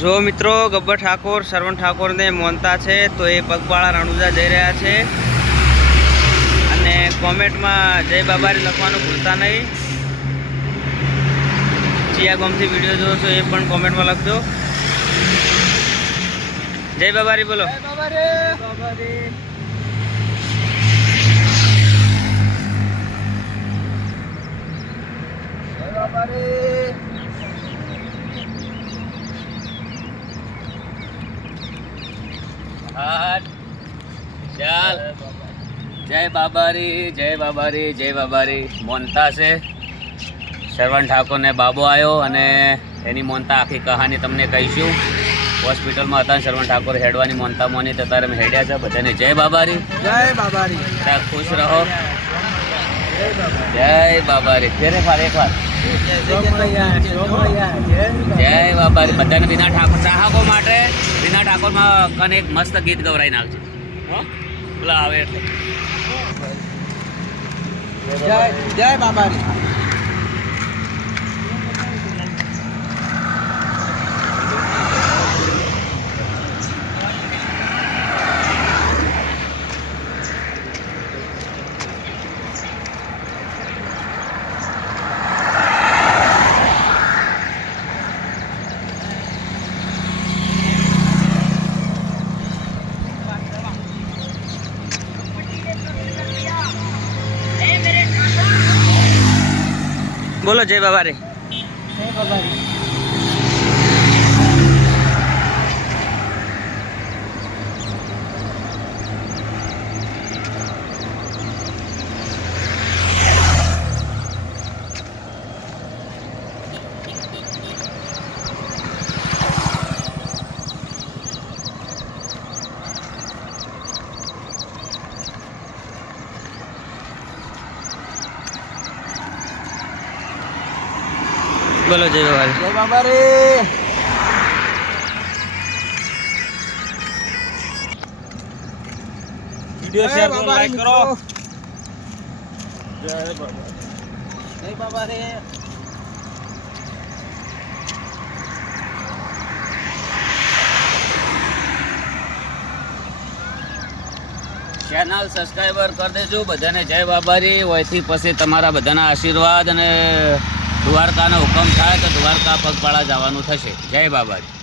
જો મિત્રો ગબ્બર ઠાકોર શ્રવણ ઠાકોરને મોનતા છે તો એ પગપાળા રણુજા જઈ રહ્યા છે અને કોમેન્ટમાં જય બાબારી લખવાનું ભૂલતા નહીં। ચિયા ગામથી વિડીયો જોવો છો એ પણ કોમેન્ટમાં લખજો। જય બાબારી બોલો। જય બાબારી। ચાલ જય બાબારી જય બાબારી જય બાબારી। મોનતા છે શ્રવણ ઠાકોરને બાબો આવ્યો અને એની મોનતા આખી કહાની તમને કહીશું। હોસ્પિટલમાં હતા શ્રવણ ઠાકોર હેડવાની મોનતા મોની તો તારે હેડ્યા છે બધાને જય બાબારી। જય બાબારી। ખુશ રહો। જય બાબારી। ફેરે ફાર એક વાર જય બાબારી। બધાને વિના ઠાકોર ચાહકો માટે વિના ઠાકોરમાં કને એક મસ્ત ગીત ગવરાઈ નાખજે બોલા આવે એટલે જય બાબારી। બોલો જય બાબારી। જય બાબારી। બોલો જય બાબારી। જય બાબારી। વિડિયો શેર કરો, લાઈક કરો। જય બાબારી। જય બાબારી। ચેનલ સબસ્ક્રાઈબર કરી દેજો બધાને જય બાબારી। હોયથી પછી તમારા બધાના આશીર્વાદ અને દ્વારકાનો હુકમ થાય તો દ્વારકા પગપાળા જવાનું થશે। જય બાબારી।